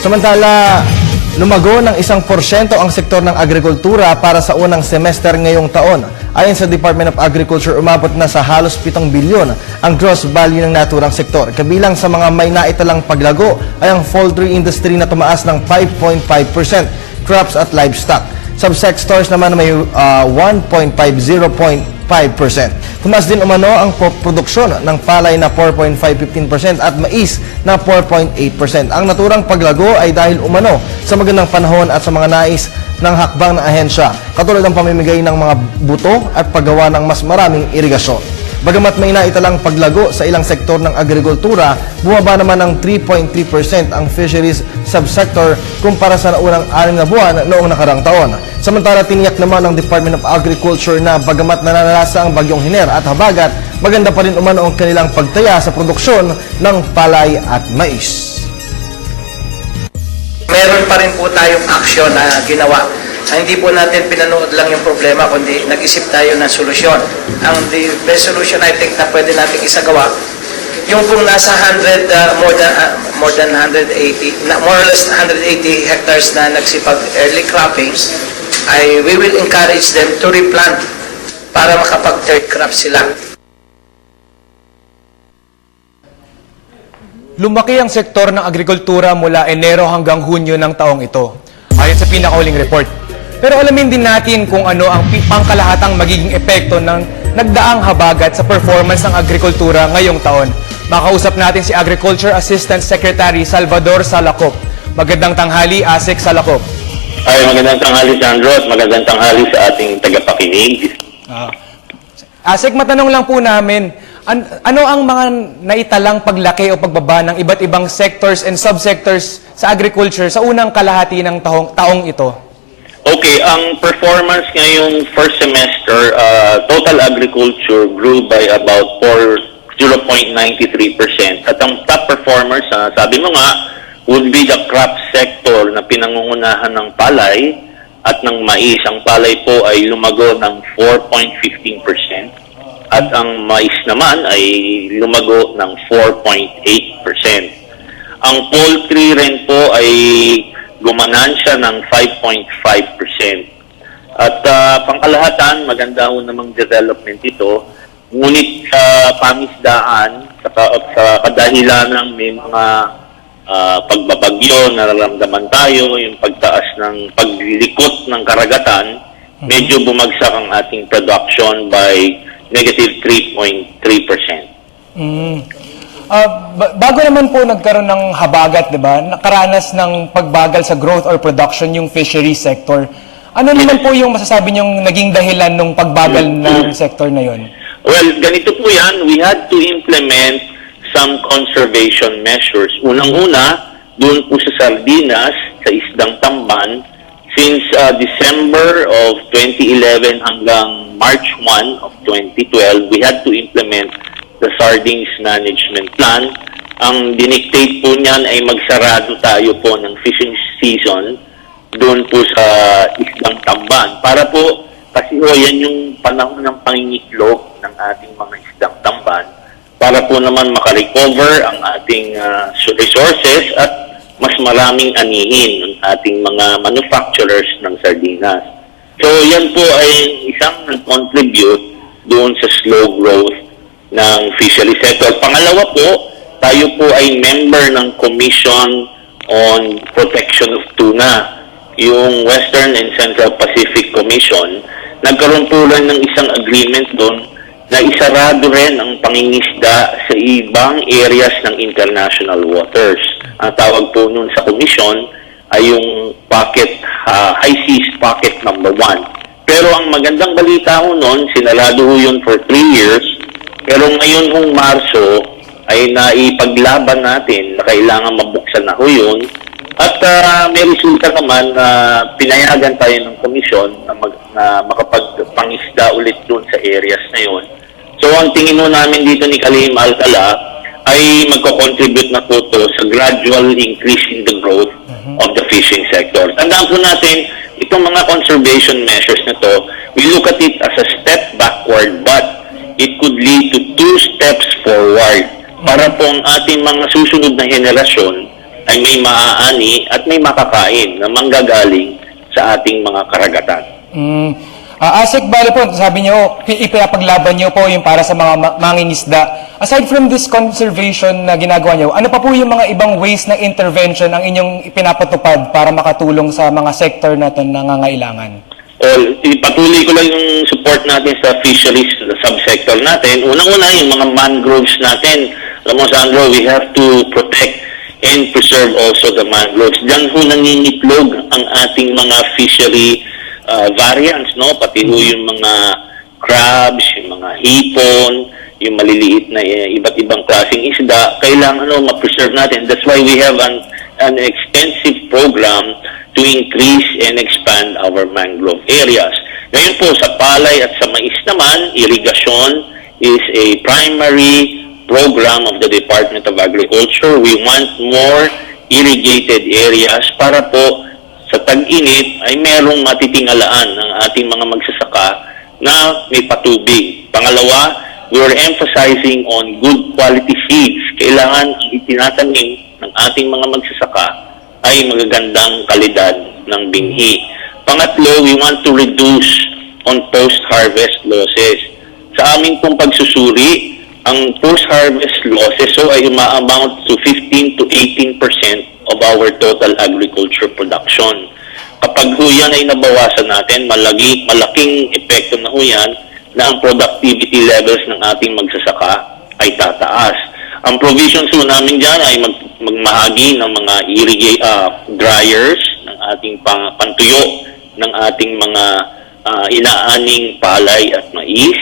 Samantala, lumago ng isang porsyento ang sektor ng agrikultura para sa unang semester ngayong taon. Ayon sa Department of Agriculture, umabot na sa halos 7 bilyon ang gross value ng naturang sektor. Kabilang sa mga may naitalang paglago ay ang poultry industry na tumaas ng 5.5%, crops at livestock. Subsectors naman may ah, uh, 1.50 5%. Tumas din umano ang produksyon ng palay na 4.515% at mais na 4.8%. Ang naturang paglago ay dahil umano sa magandang panahon at sa mga nais ng hakbang ng ahensya, katulad ng pamimigay ng mga buto at paggawa ng mas maraming irigasyon. Bagamat may naitalang paglago sa ilang sektor ng agrikultura, bumaba naman ng 3.3% ang fisheries subsector kumpara sa naunang anim na buwan noong nakarang taon. Samantala, tiniyak naman ng Department of Agriculture na bagamat nananalasa ang bagyong hiner at habagat, maganda pa rin umano ang kanilang pagtaya sa produksyon ng palay at mais. meron pa rin po tayong aksyon na ginawa. Na hindi po natin pinanood lang yung problema, kundi nag-isip tayo ng solusyon. Ang the best solution I think na pwede natin isagawa, yung pong nasa 100, uh, more than uh, more than 180, na, more or less 180 hectares na nagsipag early cropping, ay we will encourage them to replant para makapag third crop sila. Lumaki ang sektor ng agrikultura mula Enero hanggang Hunyo ng taong ito, ayon sa pinakauling report. Pero alamin din natin kung ano ang pangkalahatang magiging epekto ng nagdaang habagat sa performance ng agrikultura ngayong taon. Makausap natin si Agriculture Assistant Secretary Salvador Salacop. Magandang tanghali, Asik Salacop. Ay, magandang tanghali, Sandro, at magandang tanghali sa ating tagapakinig. Asik, matanong lang po namin, an- ano ang mga naitalang paglaki o pagbaba ng iba't ibang sectors and subsectors sa agriculture sa unang kalahati ng taong, taong ito? Okay, ang performance ngayong first semester, uh, total agriculture grew by about 4, 0.93%. At ang top performers, uh, sabi mo nga, would be the crop sector na pinangungunahan ng palay at ng mais. Ang palay po ay lumago ng 4.15%. At ang mais naman ay lumago ng 4.8%. Ang poultry rin po ay gumanansya ng 5.5%. At ah, pangkalahatan, maganda ho namang development ito. Ngunit sa pamisdaan, sa, ka- sa kadahilan ng may mga ah, pagbabagyo, nararamdaman tayo, yung pagtaas ng paglilikot ng karagatan, medyo bumagsak ang ating production by negative 3.3%. Mm. Ba- bago naman po nagkaroon ng habagat, 'di ba? Nakaranas ng pagbagal sa growth or production yung fishery sector. Ano naman po yung masasabi niyong naging dahilan ng pagbagal ng sector na yon? Well, ganito po yan. We had to implement some conservation measures. Unang-una, doon po sa Sardinas, sa Isdang Tamban, since uh, December of 2011 hanggang March 1 of 2012, we had to implement the Sardines Management Plan. Ang dinictate po niyan ay magsarado tayo po ng fishing season doon po sa Islang Tamban. Para po, kasi ho, yan yung panahon ng pangingitlog ng ating mga isdang tamban para po naman makarecover ang ating ah, resources at mas maraming anihin ng ating mga manufacturers ng sardinas. So yan po ay isang nag-contribute doon sa slow growth ng fishery sector. Pangalawa po, tayo po ay member ng Commission on Protection of Tuna yung Western and Central Pacific Commission, nagkaroon po lang ng isang agreement doon na isarado rin ang pangingisda sa ibang areas ng international waters. Ang tawag po nun sa commission ay yung pocket, ah, high seas pocket number one. Pero ang magandang balita ko noon, sinalado ho yun for three years, pero ngayon hong Marso ay naipaglaban natin na kailangan mabuksan na ho yun at ah, may resulta naman na pinayagan tayo ng komisyon na, mag, na makapagpangisda ulit doon sa areas na yun. So ang tingin mo namin dito ni Kalim Alcala ay magko-contribute na po to sa gradual increase in the growth of the fishing sector. Tandaan po natin, itong mga conservation measures na to, we look at it as a step backward but it could lead to two steps forward para po ang ating mga susunod na henerasyon ay may maaani at may makakain na manggagaling sa ating mga karagatan. Mm. Ah, Asik, bale po, sabi niyo, pi- ipinapaglaban niyo po yung para sa mga ma- mangingisda. Aside from this conservation na ginagawa niyo, ano pa po yung mga ibang ways ng intervention ang inyong ipinapatupad para makatulong sa mga sector na ito na nangangailangan? Well, ipatuloy ko lang yung support natin sa fisheries subsector natin. Unang-una, yung mga mangroves natin. Alam mo, Sandro, we have to protect and preserve also the mangroves. Diyan ho nangingitlog ang ating mga fishery uh, variants, no? Pati ho yung mga crabs, yung mga hipon, yung maliliit na eh, iba't ibang klaseng isda, kailangan ano, ma-preserve natin. That's why we have an, an extensive program to increase and expand our mangrove areas. Ngayon po, sa palay at sa mais naman, irrigation is a primary program of the Department of Agriculture. We want more irrigated areas para po sa tag-init ay merong matitingalaan ng ating mga magsasaka na may patubig. Pangalawa, we are emphasizing on good quality seeds. Kailangan ang itinatanim ng ating mga magsasaka ay magagandang kalidad ng binhi. Pangatlo, we want to reduce on post-harvest losses. Sa aming pong pagsusuri, ang post-harvest losses so ay uma-amount to 15 to 18% of our total agriculture production. Kapag ho ay nabawasan natin, malagi, malaking epekto na ho na ang productivity levels ng ating magsasaka ay tataas. Ang provisions ho namin dyan ay mag, magmahagi ng mga irrigate, ah, dryers ng ating pang, pantuyo ng ating mga ah, inaaning palay at mais.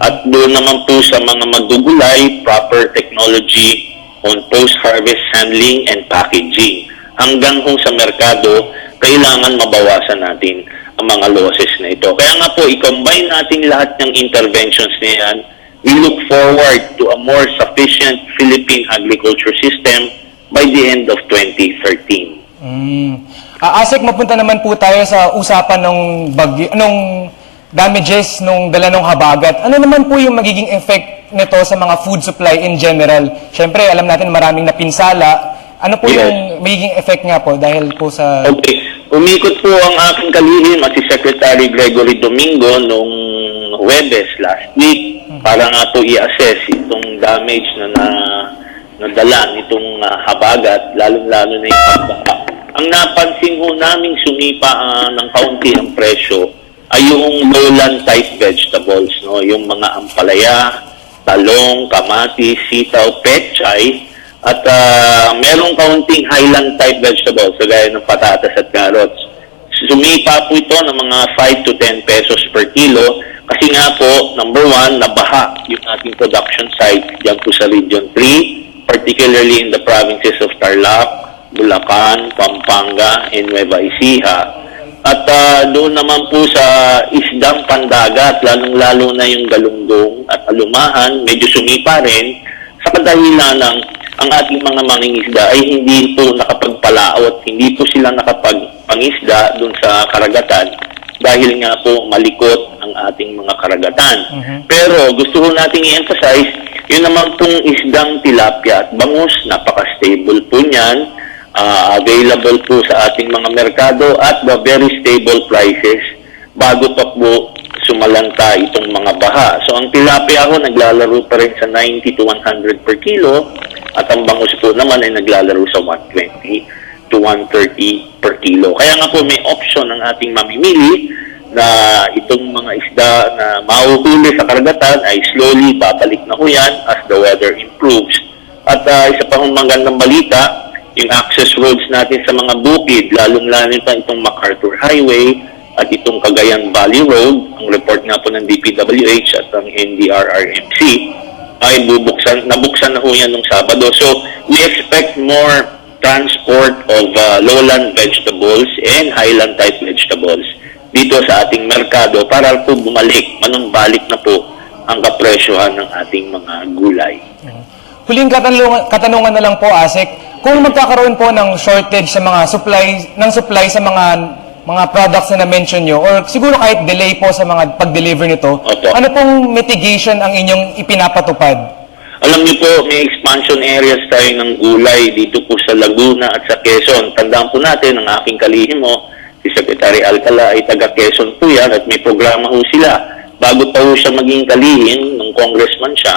At doon naman po sa mga magugulay, proper technology on post-harvest handling and packaging. Hanggang kung sa merkado, kailangan mabawasan natin ang mga losses na ito. Kaya nga po, i-combine natin lahat ng interventions na yan. We look forward to a more sufficient Philippine agriculture system by the end of 2013. Mm. Ah, Asik, mapunta naman po tayo sa usapan ng bagyo, nung damages nung dala ng habagat. Ano naman po yung magiging effect nito sa mga food supply in general? Siyempre, alam natin maraming napinsala. Ano po Yes. yung magiging effect nga po dahil po sa... Okay. Umikot po ang aking kalihim at si Secretary Gregory Domingo nung Huwebes last week para nga po i-assess itong damage na na nadala nitong ah, habagat, lalong-lalo na yung pagbaha. Ang napansin ho naming sumipa ah, ng kaunti ang presyo ay yung lowland type vegetables, no? yung mga ampalaya, talong, kamatis, sitaw, pechay, at ah, merong kaunting highland type vegetables, kagaya ng patatas at carrots. Sumipa po ito ng mga 5 to 10 pesos per kilo kasi nga po, number one, nabaha yung ating production site diyan po sa Region 3, particularly in the provinces of Tarlac, Bulacan, Pampanga, and Nueva Ecija. At ah, doon naman po sa isdang pandagat, lalong-lalo na yung galunggong at alumahan, medyo sumipa rin sa kadahilan ng ang ating mga mangingisda ay hindi po nakapagpalaot, hindi po sila nakapagpangisda doon sa karagatan dahil nga po malikot ang ating mga karagatan. Pero gusto ko nating i-emphasize, yun naman pong isdang tilapia at bangus, napaka-stable po niyan, ah, available po sa ating mga merkado at the very stable prices bago pa po sumalanta itong mga baha. So ang tilapia ho naglalaro pa rin sa 90 to 100 per kilo at ang bangus po naman ay naglalaro sa 120 to 130 per kilo. Kaya nga po may option ang ating mamimili na itong mga isda na mahuhuli sa karagatan ay slowly babalik na ho yan as the weather improves. At ah, isa pa hong magandang balita, yung access roads natin sa mga bukid, lalong-lalo pa itong MacArthur Highway at itong Cagayan Valley Road, ang report nga po ng DPWH at ang NDRRMC, ay bubuksan, nabuksan na ho yan nung Sabado. So, we expect more transport of uh, lowland vegetables and highland type vegetables dito sa ating merkado para po bumalik, manumbalik na po ang kapresyohan ng ating mga gulay. Huling katanungan, katanungan na lang po, Asik, kung magkakaroon po ng shortage sa mga supply, ng supply sa mga mga products na na-mention nyo, or siguro kahit delay po sa mga pag-deliver nito, Opo. ano pong mitigation ang inyong ipinapatupad? Alam niyo po, may expansion areas tayo ng gulay dito po sa Laguna at sa Quezon. Tandaan po natin, ang aking kalihimo, si Secretary Alcala ay taga Quezon po yan at may programa ho sila. Bago pa ho siya maging kalihim, nung congressman siya,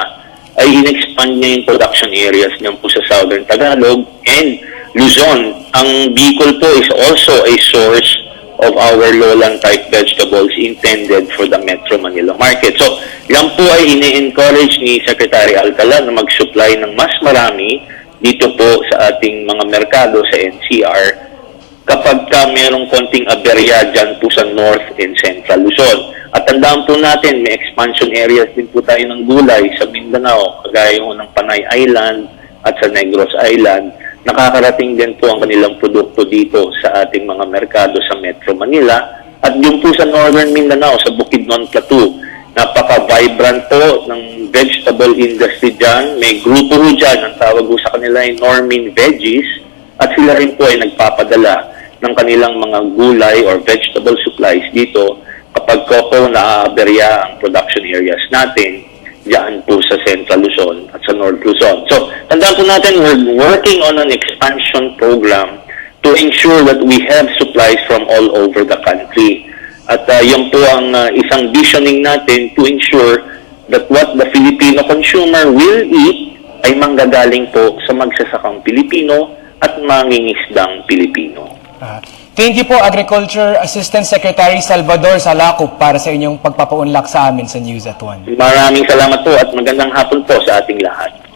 ay in-expand niya yung production areas niyan po sa Southern Tagalog and Luzon. Ang Bicol po is also a source of our lowland type vegetables intended for the Metro Manila market. So, yan po ay ini-encourage ni Secretary Alcala na mag-supply ng mas marami dito po sa ating mga merkado sa NCR kapag ka merong konting aberya dyan po sa North and Central Luzon. At tandaan po natin, may expansion areas din po tayo ng gulay sa Mindanao, kagaya ho ng Panay Island at sa Negros Island. Nakakarating din po ang kanilang produkto dito sa ating mga merkado sa Metro Manila. At yung po sa Northern Mindanao, sa Bukidnon Plateau, napaka-vibrant po ng vegetable industry dyan. May grupo ho dyan, ang tawag ho sa kanila ay Normin Veggies. At sila rin po ay nagpapadala ng kanilang mga gulay or vegetable supplies dito kapag po naaaberya ang production areas natin diyan po sa Central Luzon at sa North Luzon. So, tandaan po natin, we're working on an expansion program to ensure that we have supplies from all over the country. At uh, yun po ang uh, isang visioning natin to ensure that what the Filipino consumer will eat ay manggagaling po sa magsasakang Pilipino at mangingisdang Pilipino. Ah, thank you po, Agriculture Assistant Secretary Salvador Salacop para sa inyong pagpapaunlak sa amin sa News at 1. Maraming salamat po at magandang hapon po sa ating lahat.